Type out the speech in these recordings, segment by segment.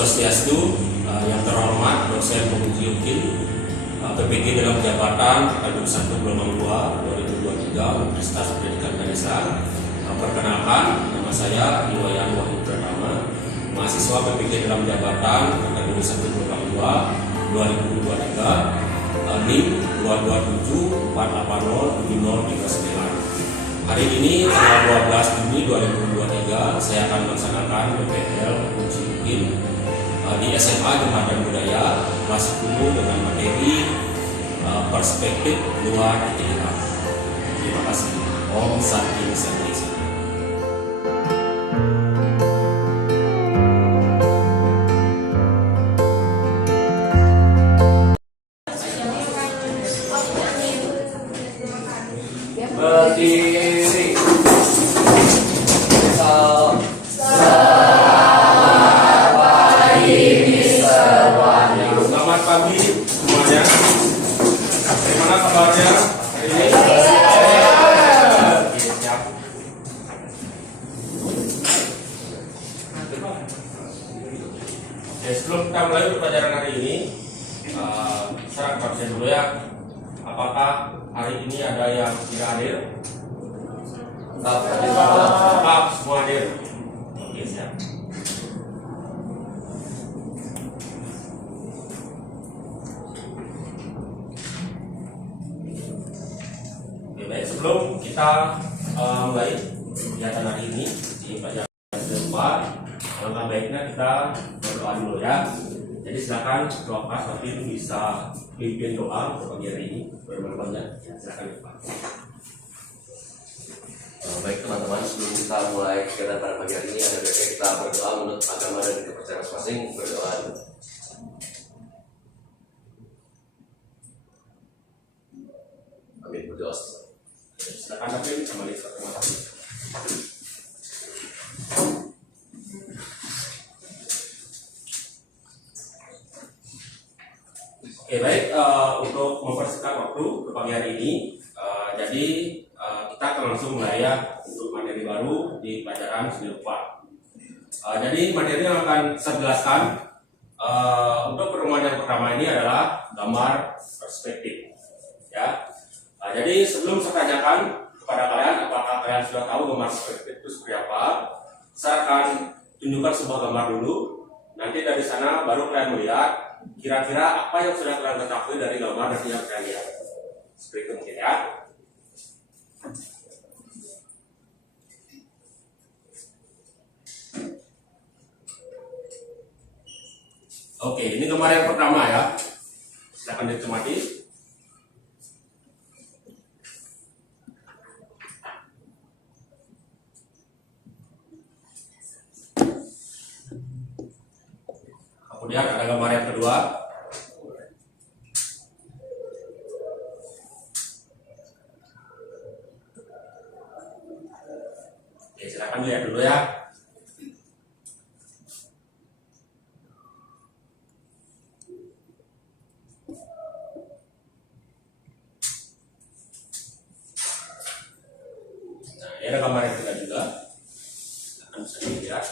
Swastiastu. Yang terhormat dosen Muji Yukil, PPG dalam jabatan tahun 1 gelombang 2 2023 Universitas Pendidikan Ganesha. Perkenalkan, nama saya Iwayan Wahyu Pratama, mahasiswa PPG dalam jabatan tahun 1 gelombang 2 2023, NIM 227480739. Hari ini tanggal 12 Juni 2023 saya akan melaksanakan PPL Muji Yukil di SMA Jembatan Budaya kelas 10 dengan materi perspektif luar daerah. Terima kasih. Om Santi Santi. Berdiri. Selamat pagi semuanya. Bagaimana kabarnya hari ini? Siap. Sebelum kita mulai pelajaran hari ini, saya akan absen dulu ya. Apakah hari ini ada yang tidak hadir? Tetap semua hadir. Oke, siap. Baik, sebelum kita mulai kegiatan hari ini di pelajaran keempat, alangkah baiknya kita berdoa dulu ya. Jadi silakan doa Pak, tapi itu bisa pimpin doa untuk pagi hari ini berbanyak. Silakan Pak. Baik teman-teman, sebelum kita mulai kegiatan pada pagi hari ini, ada baiknya kita berdoa menurut agama dan kepercayaan masing-masing. Berdoa dulu. Amin. Berdoa. Silakan David kembali. Terima kasih. Oke, baik, untuk mempersingkat waktu ke pagi hari ini, jadi kita akan langsung mulai ya untuk materi baru di pelajaran semester 4. Jadi materi yang akan saya jelaskan untuk pertemuan yang pertama ini adalah gambar perspektif. Ya. Jadi sebelum saya tanyakan kepada kalian apakah kalian sudah tahu gambar perspektif itu seperti apa, saya akan tunjukkan sebuah gambar dulu. Nanti dari sana baru kalian melihat kira-kira apa yang sudah kalian ketahui dari gambar yang kalian lihat. Seperti itu mungkin ya. Oke, ini gambar yang pertama ya. Silakan dicermati. Kemudian ada gambar yang kedua. Oke, silakan lihat dulu ya. Nah, ini ada gambar yang ketiga juga. Silakan bisa dilihat.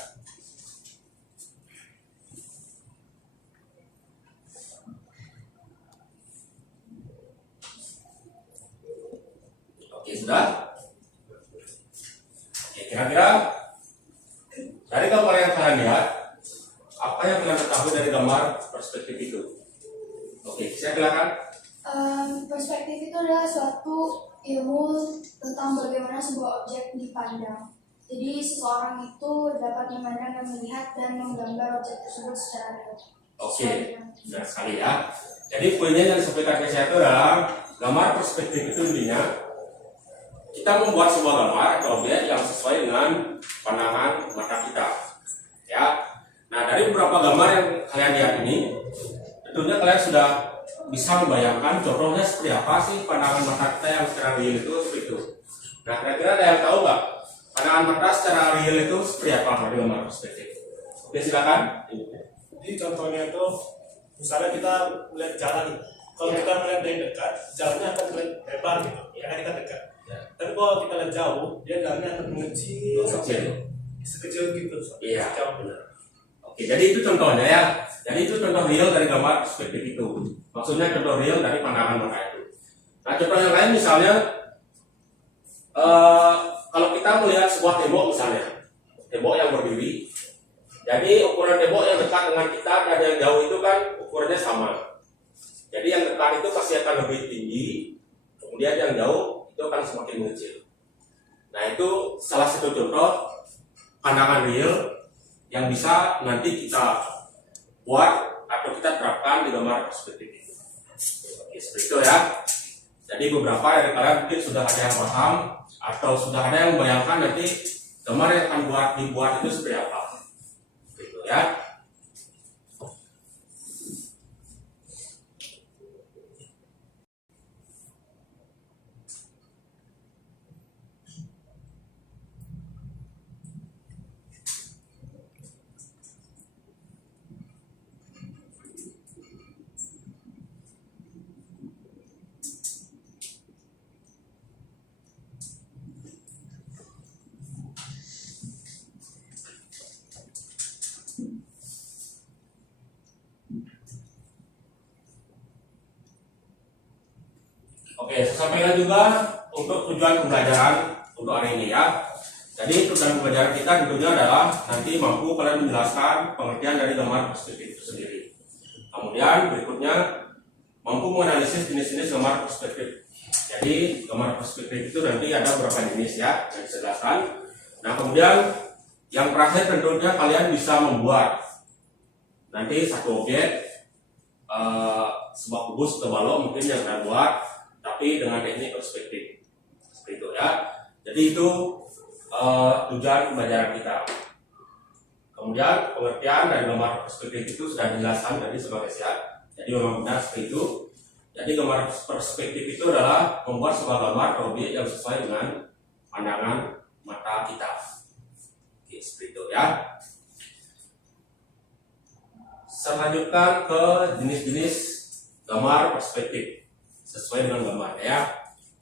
Oke, sudah. Oke, kira-kira dari gambar yang kalian lihat, apa yang kalian ketahui dari gambar perspektif itu? Oke, saya silakan. Perspektif itu adalah suatu ilmu tentang bagaimana sebuah objek dipandang. Jadi seseorang itu dapat memandang dan melihat dan menggambar objek tersebut secara real. Oke, benar sekali ya. Jadi poinnya yang disampaikan ke saya itu adalah gambar perspektif itu intinya kita membuat sebuah gambar atau objek yang sesuai dengan pandangan mata kita. Ya. Nah, dari beberapa gambar yang kalian lihat ini, tentunya kalian sudah bisa membayangkan contohnya seperti apa sih pandangan mata kita yang secara real itu seperti itu. Nah, kira-kira ada yang tahu nggak pandangan mata secara real itu seperti apa dari gambar perspektif? Oke, silakan. Jadi contohnya itu, misalnya kita melihat jalan, kalau kita melihat dari dekat, jalannya akan terlihat lebar gitu, karena kita dekat. Ya. Tapi kalau kita lihat jauh, dia jalannya akan mengecil, Kecil. sekecil gitu. Iya. Jauh benar. Oke, jadi itu contohnya ya. Jadi itu contoh real dari gambar perspektif itu. Maksudnya contoh real dari pandangan mata itu. Nah, contoh yang lain misalnya, kalau kita melihat sebuah tembok misalnya, tembok yang berdiri. Jadi ukuran tembok yang dekat dengan kita dan yang jauh itu kan ukurannya sama. Jadi yang dekat itu pasti akan lebih tinggi, kemudian yang jauh itu akan semakin mengecil. Nah, itu salah satu contoh pandangan real yang bisa nanti kita buat atau kita terapkan di gambar perspektif itu. Oke, seperti itu ya. Jadi beberapa dari kalian mungkin sudah ada yang paham atau sudah ada yang membayangkan nanti gambar yang akan dibuat itu seperti apa. Gitu ya. Oke, saya sampaikan juga untuk tujuan pembelajaran untuk hari ini ya. Jadi tujuan pembelajaran kita tentunya adalah nanti mampu kalian menjelaskan pengertian dari gambar perspektif itu sendiri. Kemudian berikutnya mampu menganalisis jenis-jenis gambar perspektif. Jadi gambar perspektif itu nanti ada beberapa jenis ya yang saya jelaskan. Nah, kemudian yang terakhir tentunya kalian bisa membuat nanti satu objek sebuah kubus atau balok mungkin yang kalian buat, tapi dengan teknik perspektif seperti itu ya. Jadi itu tujuan pembelajaran kita. Kemudian pengertian dari gambar perspektif itu sudah dijelaskan tadi sebagai siap. Jadi memang benar seperti itu. Jadi gambar perspektif itu adalah membuat sebuah gambar atau objek yang sesuai dengan pandangan mata kita. Oke, seperti itu ya. Saya lanjutkan ke jenis-jenis gambar perspektif sesuai dengan gambar ya.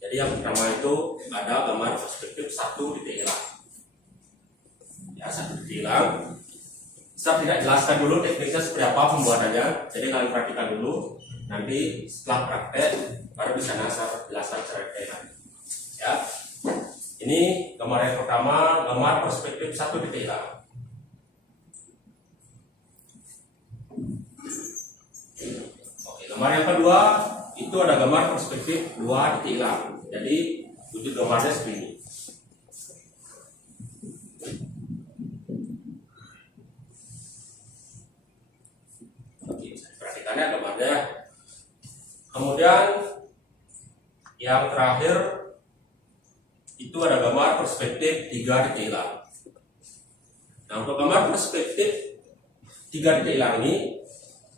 Jadi yang pertama itu ada gambar perspektif satu titik hilang. Ya, satu titik hilang. Saya tidak jelaskan dulu tekniknya seperti apa pembuatannya. Jadi kalian perhatikan dulu. Nanti setelah praktek baru di sana saya jelaskan secara detail. Ya. Ini gambar yang pertama, gambar perspektif satu titik hilang. Oke, gambar yang kedua itu ada gambar perspektif dua titik hilang. Jadi wujud gambarnya seperti ini. Oke, perhatikannya gambarnya. Kemudian yang terakhir itu ada gambar perspektif tiga titik hilang. Nah, untuk gambar perspektif tiga titik hilang ini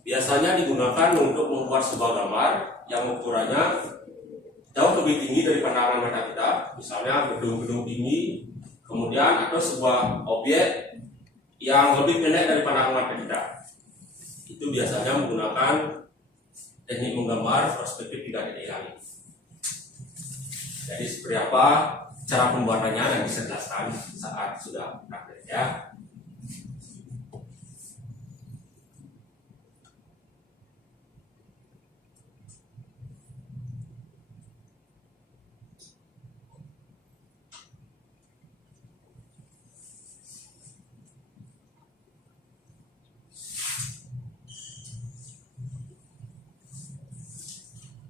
biasanya digunakan untuk membuat sebuah gambar yang ukurannya jauh lebih tinggi dari pandangan mata kita, misalnya gedung-gedung tinggi, kemudian atau sebuah objek yang lebih pendek dari pandangan mata kita. Itu biasanya menggunakan teknik menggambar perspektif tiga titik hilang. Jadi seperti apa cara pembuatannya nanti saya jelaskan saat sudah praktek ya.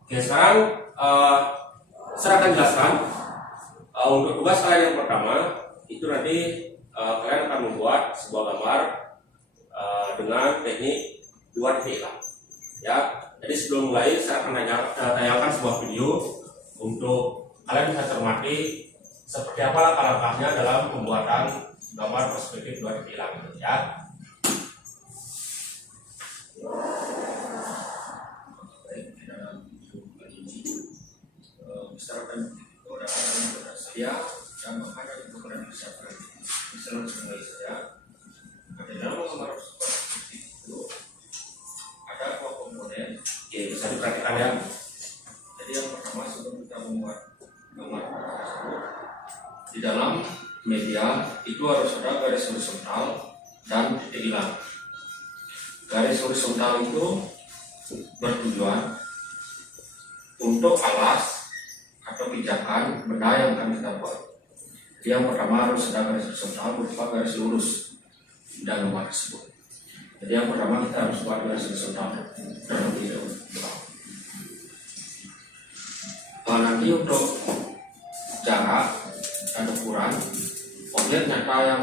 Oke, sekarang saya akan jelaskan untuk tugas kalian yang pertama itu nanti kalian akan membuat sebuah gambar dengan teknik dua titik hilang. Ya, jadi sebelum mulai saya akan tayangkan sebuah video untuk kalian bisa cermati seperti apa langkah-langkahnya dalam pembuatan gambar perspektif dua titik hilang ya. Misalkan orang saya yang menghadap kepada masyarakat misalnya sebagai saya ada dalam gambar seperti itu ada dua komponen. Oke, bisa diperhatikan ya. Jadi yang pertama sebelum kita membuat gambar tersebut di dalam media itu harus ada garis horizontal dan titik hilang. garis horizontal itu bertujuan untuk alas atau pijakan benda yang akan kita buat. Jadi yang pertama harus ada garis horizontal berupa garis lurus dan nomor tersebut. Jadi yang pertama kita harus buat garis horizontal terlebih dahulu. Nanti untuk jarak dan ukuran objek nyata yang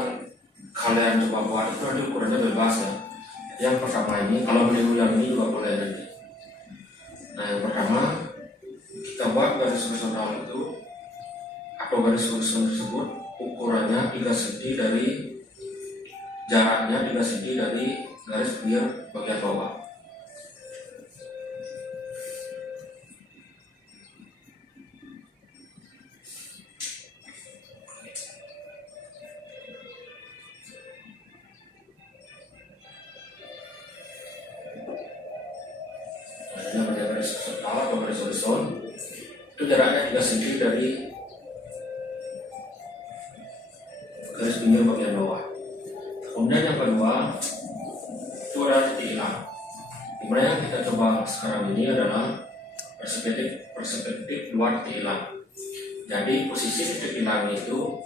kalian coba buat itu nanti ukurannya bebas ya. Jadi yang pertama ini kalau meniru yang ini juga boleh nanti. Nah yang pertama kita buat garis horizontal itu atau garis horizontal tersebut ukurannya 3 cm dari jaraknya 3 cm dari garis pinggir bagian bawah. Garis horizontal atau garis horizon itu jaraknya 3 cm dari garis pinggir bagian bawah. Kemudian yang kedua itu adalah titik hilang. Dimana yang kita coba sekarang ini adalah perspektif 2 titik hilang. Jadi posisi titik hilang itu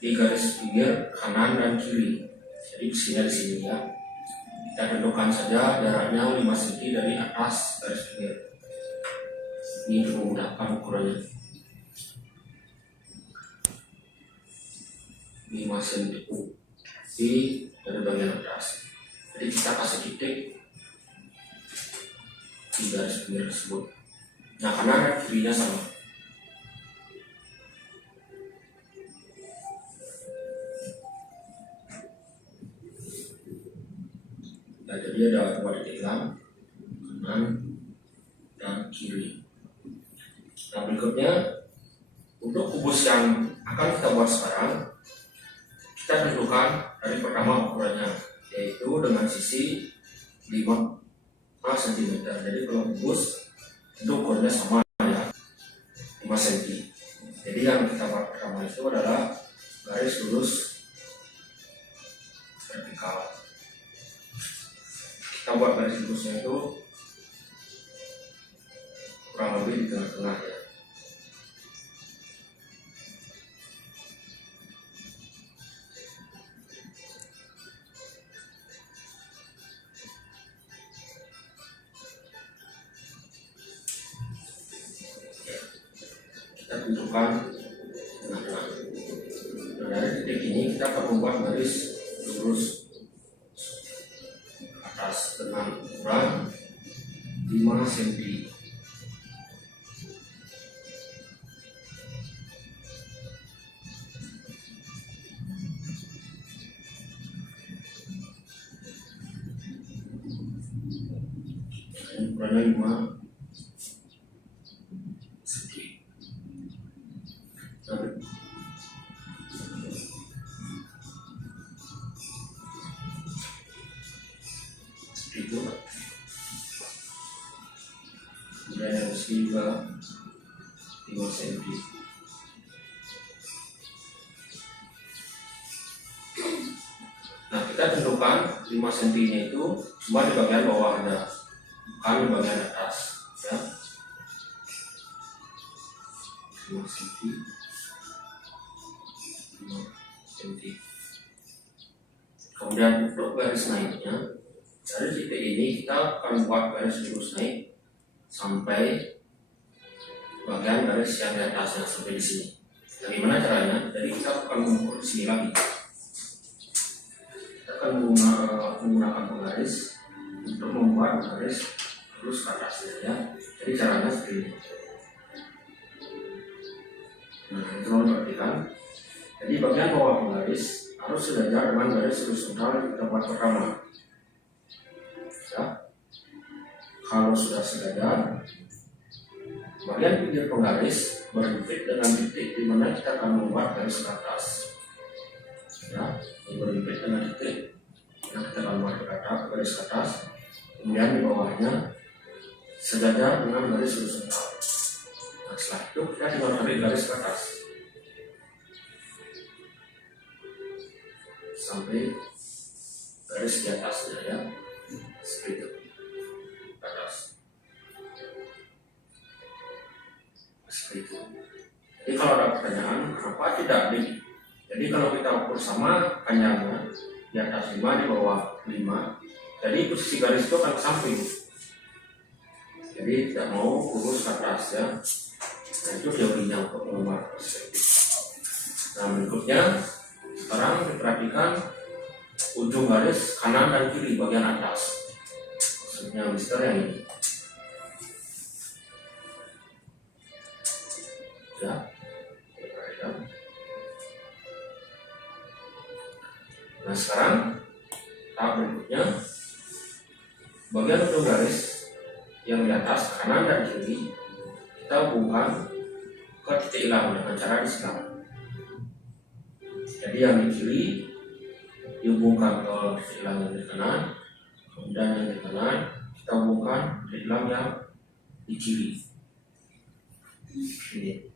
di garis pinggir kanan dan kiri. Jadi posisinya di sini ya. Kita tentukan saja jaraknya 5 cm dari atas garis pinggir. Ini untuk memudahkan ukurannya. 5 cm dari bagian atas. Jadi kita kasih titik di garis pinggir tersebut. Nah kanan dan kirinya sama. Nah, jadi ada 2 titik hilang kanan dan kiri. Nah berikutnya untuk kubus yang akan kita buat sekarang kita tentukan dari pertama ukurannya yaitu dengan sisi 5 cm. Jadi kalau kubus itu ukurannya sama ya 5 cm. Jadi yang kita buat pertama itu adalah garis lurus vertikal. Kita buat garis lurusnya itu kurang lebih di tengah-tengah ya. Kita tentukan tengah-tengah. Nah, dari titik ini kita akan membuat garis lurus atas dengan ukuran 5 cm. Ukurannya 5 cm. Itu kemudian yang juga 5 cm. Nah kita tentukan 5 cm nya itu cuma di bagian bawah ada, bukan di bagian atas ya. 5 cm 5 cm. Kemudian untuk garis naiknya dari titik ini kita akan buat garis lurus naik sampai bagian garis yang di atasnya sampai di sini. Nah, gimana caranya? Jadi kita akan mengukur di sini lagi. Kita akan menggunakan penggaris untuk membuat garis lurus ke atasnya ya. Jadi caranya seperti ini. Nah, teman-teman perhatikan. Jadi bagian bawah penggaris harus sejajar dengan garis horizontal yang kita buat pertama. Ya. Kalau sudah sejajar, bagian pinggir penggaris berhimpit dengan titik di mana kita akan membuat garis ke atas. Ya, berhimpit dengan titik yang kita akan membuat garis ke atas. Kemudian di bawahnya sejajar dengan garis horizontal. Nah, setelah itu kita tinggal tarik garis ke atas sampai garis di atasnya ya. seperti itu ke atas seperti itu. Jadi kalau ada pertanyaan kenapa tidak di, jadi kalau kita ukur sama panjangnya di atas 5 di bawah 5, jadi posisi garis itu akan ke samping, jadi tidak mau lurus ke atas ya. Nah, itu teorinya untuk menggambar perspektif. Nah berikutnya sekarang diperhatikan ujung garis kanan dan kiri bagian atas, maksudnya Mister yang ini ya. Nah sekarang tahap berikutnya bagian ujung garis yang di atas kanan dan kiri kita hubungkan ke titik hilang dengan cara disilang. Jadi yang di kiri dihubungkan ke titik hilang yang di kanan, kemudian yang di kanan kita hubungkan titik hilang yang di kiri. Ini.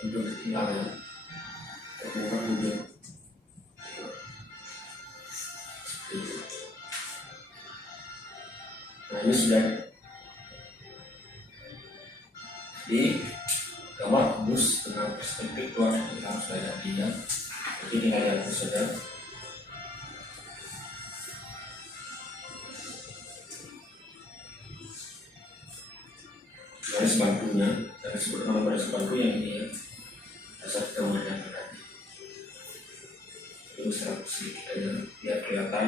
Untuk tinggal ya, hubungan ujung. Nah ini sudah di gambar kubus dengan perspektif 2 titik hilang sudah jadi ya. Jadi tinggal lihat saja. Garis bantunya, dan disebut nama garis bantu yang ini ya. Dasar kita mengajarkan tadi. Ini serap sedikit aja biar kelihatan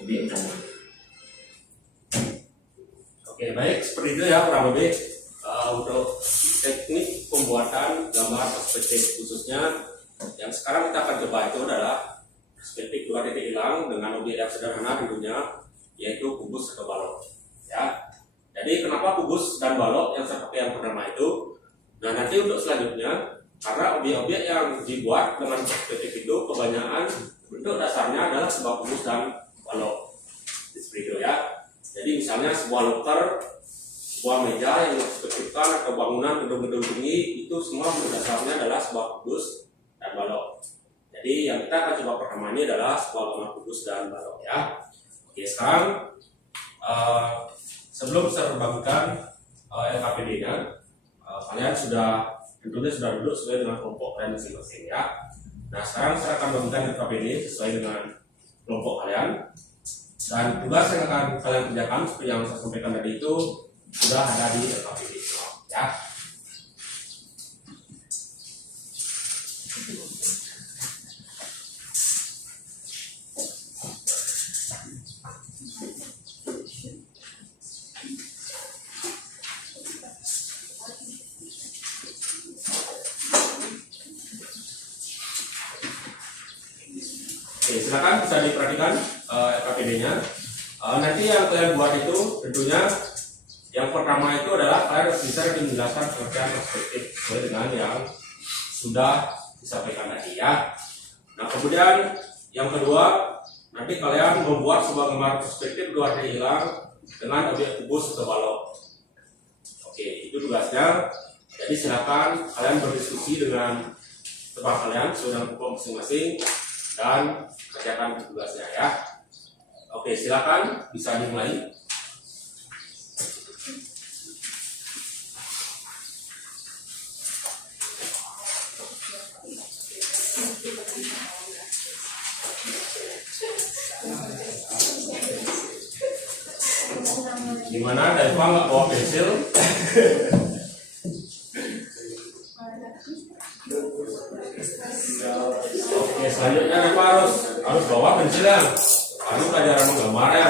objek utama. Oke baik, seperti itu ya kurang lebih untuk teknik pembuatan gambar perspektif, khususnya yang sekarang kita akan coba itu adalah perspektif 2 titik hilang dengan objek yang sederhana tentunya, yaitu kubus atau balok ya. Jadi kenapa kubus dan balok yang seperti yang pertama itu? Nah nanti untuk selanjutnya, karena objek-objek yang dibuat dengan perspektif itu kebanyakan bentuk dasarnya adalah sebuah kubus dan balok seperti itu ya. Jadi misalnya sebuah loker, sebuah meja yang diperspektifkan atau bangunan gedung-gedung tinggi, itu semua bentuk dasarnya adalah sebuah kubus dan balok. Jadi yang kita akan coba pertama ini adalah sebuah gambar kubus dan balok ya. Oke sekarang sebelum saya membagikan LKPD-nya, kalian tentunya sudah duduk sesuai dengan kelompok kalian masing-masing ya. Nah sekarang saya akan membagikan LKPD sesuai dengan kelompok kalian, dan tugas yang akan kalian kerjakan seperti yang saya sampaikan tadi itu sudah ada di LKPD ya. Oke, silakan bisa diperhatikan LKPD-nya. Nanti yang kalian buat itu tentunya yang pertama itu adalah kalian harus bisa menjelaskan pengertian perspektif sesuai dengan yang sudah disampaikan tadi ya. Nah kemudian yang kedua, nanti kalian membuat sebuah gambar perspektif 2 titik hilang dengan objek kubus atau balok. Oke, itu tugasnya. Jadi silakan kalian berdiskusi dengan teman kalian sesuai dengan kelompok masing-masing dan kerjakan tugasnya ya. Oke, silakan bisa dimulai. Gimana Deva nggak bawa pensil? Oke, selanjutnya Deva harus bawa pensil ya. Lalu pelajaran menggambar ya.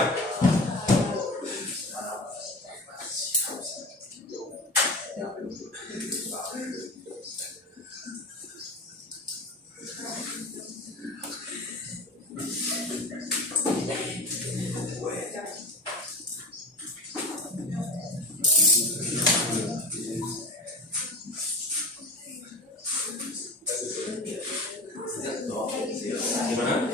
Gimana?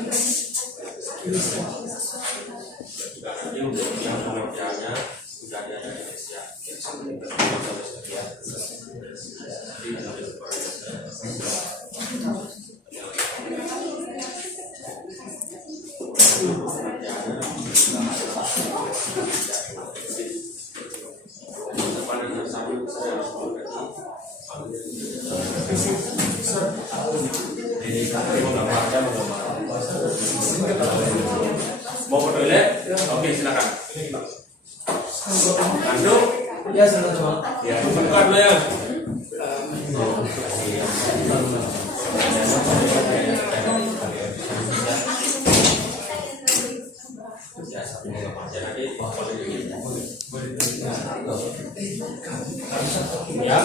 ada Indonesia. Mau ke toilet? Oke, silakan. Ngantuk? Ya, sudah coba. Ya, buka dulu ya. Ya,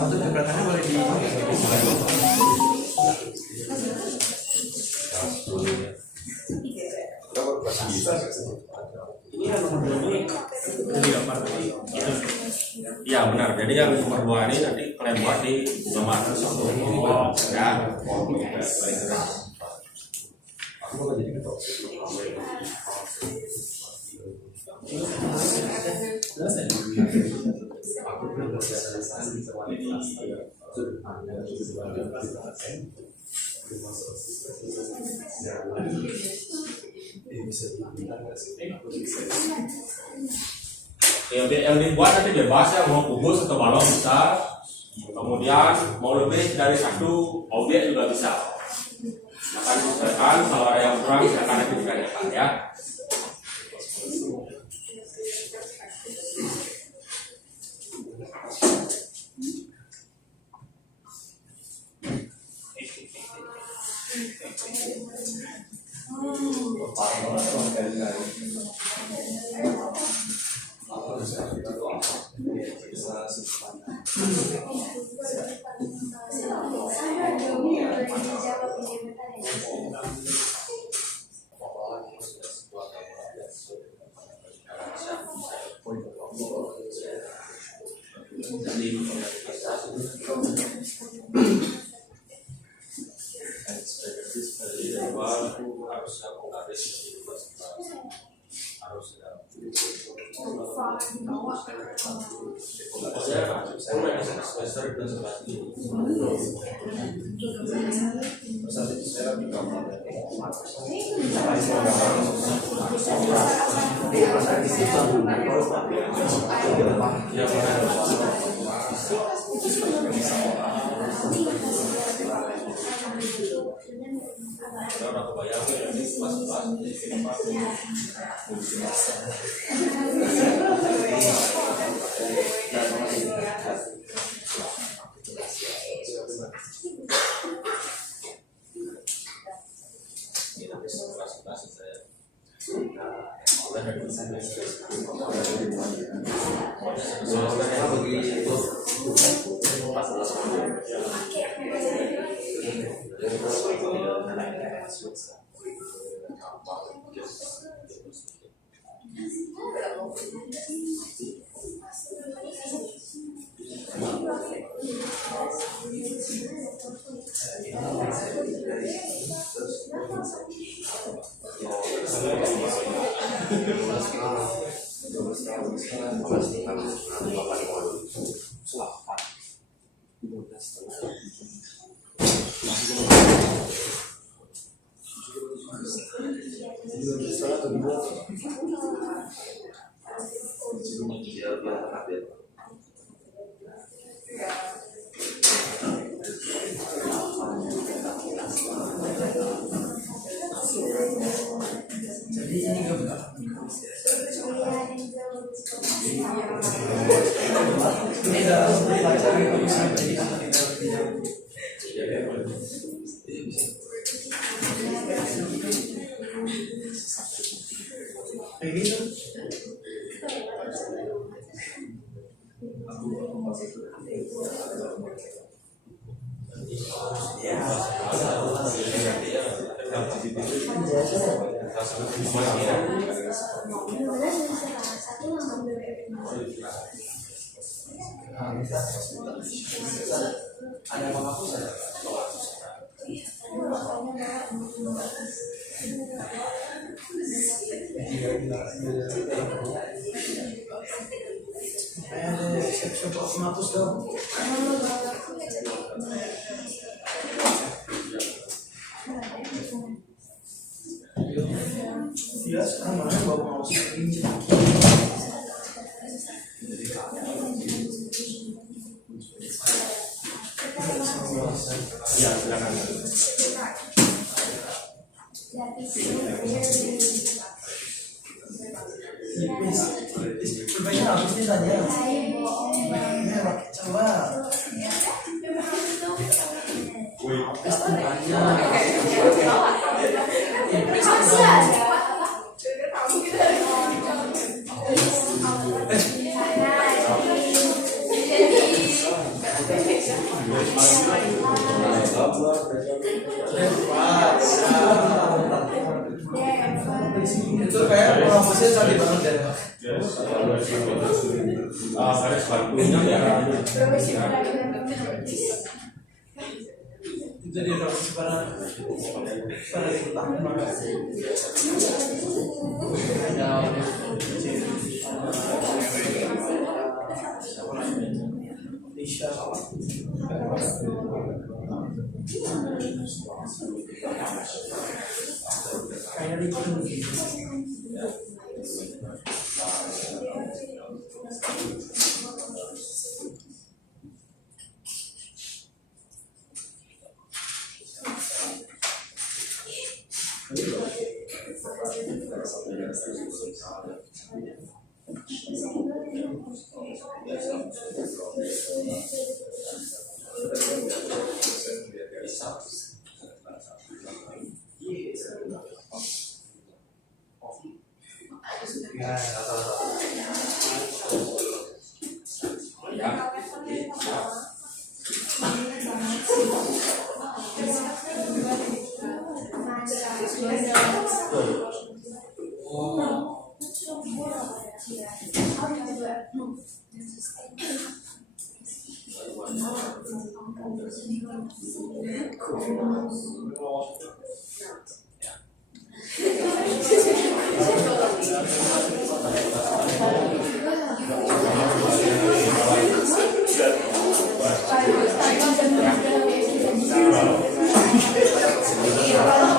Untuk gebrakannya boleh di iya benar. Jadi yang nomor 2 ini nanti kalian buat di nomor 1. Ya. Yang dibuat nanti bebas ya, mau kubus atau balon bisa. Kemudian mau lebih dari satu objek juga bisa. Akan disesuaikan, kalau ada yang kurang silakan nanti ditanyakan ya. Coba 100 dong. Iya, sekarang mana bawa mouse ini? Ya, silakan. Perbanyak habis nih tanya. Coba. Itu kayak penghapusan canggih banget ya. Garis bakunya ya. Jadi para kita kayak di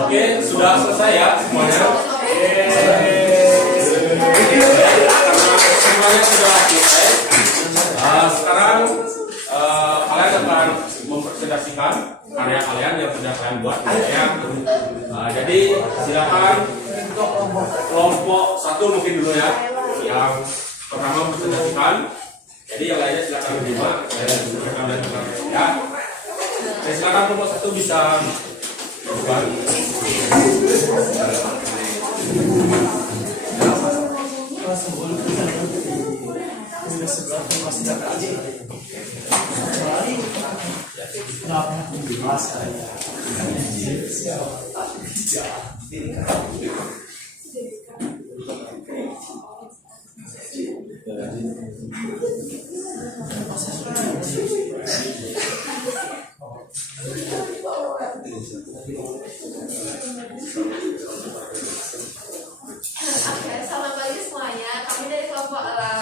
Oke, sudah selesai ya semuanya. Semuanya sudah selesai. Sekarang kalian akan mempresentasikan karya kalian yang sudah kalian buat. Ya. Jadi silakan kelompok satu mungkin dulu ya, yang pertama mempresentasikan. Jadi yang lainnya silakan menyimak. Ya. Jadi silakan kelompok satu bisa bukan. Selamat pagi semuanya. Kami dari kelompok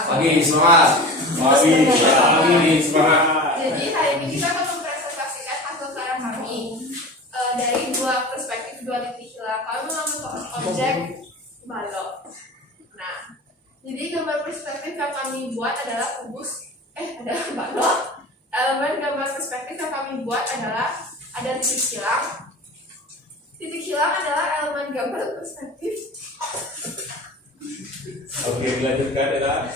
Pagi, semangat. Pagi, semangat. Jadi hari ini kita akan mempresentasikan hasil karya kami dari dua perspektif, dua titik hilang. Kami mengambil objek balok. Nah, jadi gambar perspektif yang kami buat adalah adalah balok. Elemen gambar perspektif yang kami buat adalah ada titik hilang. Titik hilang adalah elemen gambar perspektif. Oke, dilanjutkan ya.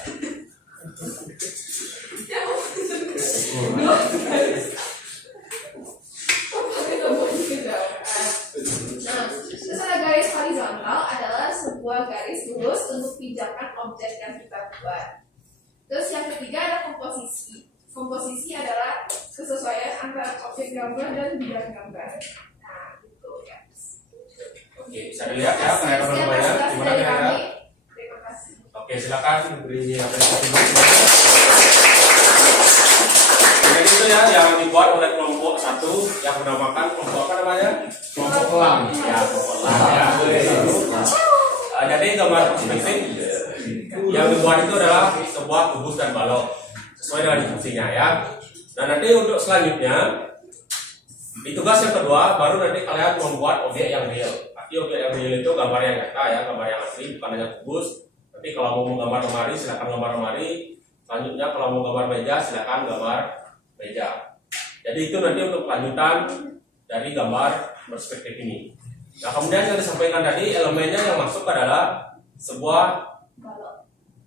Nah, terus ada garis horizontal adalah sebuah garis lurus untuk pijakan objek yang kita buat. Terus yang ketiga ada komposisi. Komposisi adalah kesesuaian antara objek gambar dan bidang gambar. Nah, gitu ya. Oke, bisa dilihat ya karya teman-temannya gimana ya. Terima kasih. Oke, silakan beri apresiasi dulu. Jadi itu ya yang dibuat oleh kelompok satu yang menamakan kelompok apa namanya? Kelompok elang. Ya, kelompok elang. Ya. Jadi gambar perspektif yang dibuat itu adalah sebuah kubus dan balok sesuai dengan instruksinya ya. Nah nanti untuk selanjutnya di tugas yang kedua baru nanti kalian membuat objek yang real. Arti objek yang real itu gambar yang nyata ya, gambar yang asli bukan hanya kubus. Nanti kalau mau gambar lemari silakan gambar lemari. Selanjutnya kalau mau gambar meja silakan gambar meja. Jadi itu nanti untuk kelanjutan dari gambar perspektif ini. Nah kemudian yang disampaikan tadi elemennya yang masuk adalah sebuah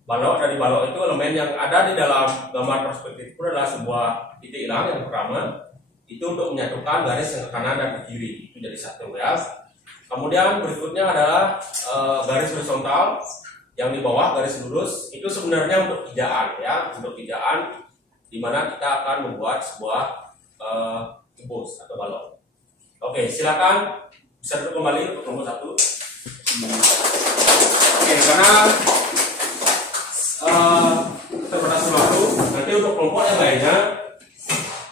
balok. Dari balok itu elemen yang ada di dalam gambar perspektif itu adalah sebuah titik hilang yang pertama itu untuk menyatukan garis yang ke kanan dan ke kiri itu jadi satu ya. Kemudian berikutnya adalah garis horizontal yang di bawah garis lurus itu sebenarnya untuk kijaan ya, untuk kijaan di mana kita akan membuat sebuah kubus atau balok. Oke, silakan bisa duduk kembali untuk nomor 1. Oke, karena keterbatasan waktu, nanti untuk kelompok yang lainnya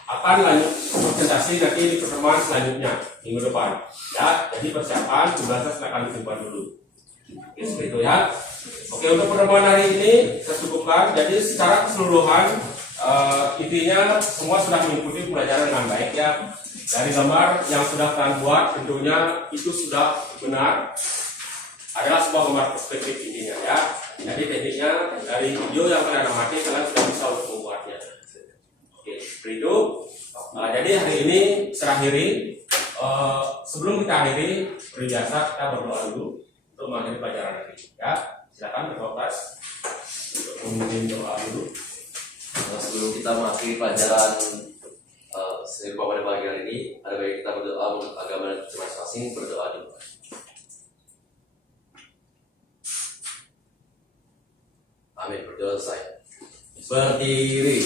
akan lanjut presentasi nanti di pertemuan selanjutnya minggu depan. Ya, jadi persiapan tugasnya silakan disimpan dulu. Oke, seperti itu ya. Oke, untuk pertemuan hari ini saya cukupkan. Jadi secara keseluruhan intinya semua sudah mengikuti pelajaran dengan baik ya. Dari gambar yang sudah kalian buat tentunya itu sudah benar adalah sebuah gambar perspektif intinya ya. Jadi tekniknya dari video yang kalian amati kalian sudah bisa untuk membuatnya. Oke, seperti itu. Jadi hari ini saya akhiri. Sebelum kita akhiri, seperti biasa kita berdoa dulu untuk mengakhiri pelajaran hari ini ya. Silakan berdoa untuk memimpin doa dulu. Sebelum kita mengakhiri pelajaran serupa pada pagi hari ini, ada baik kita berdoa menurut agama dan masing-masing. Berdoa dulu. Amin. Berdoa selesai. Berdiri.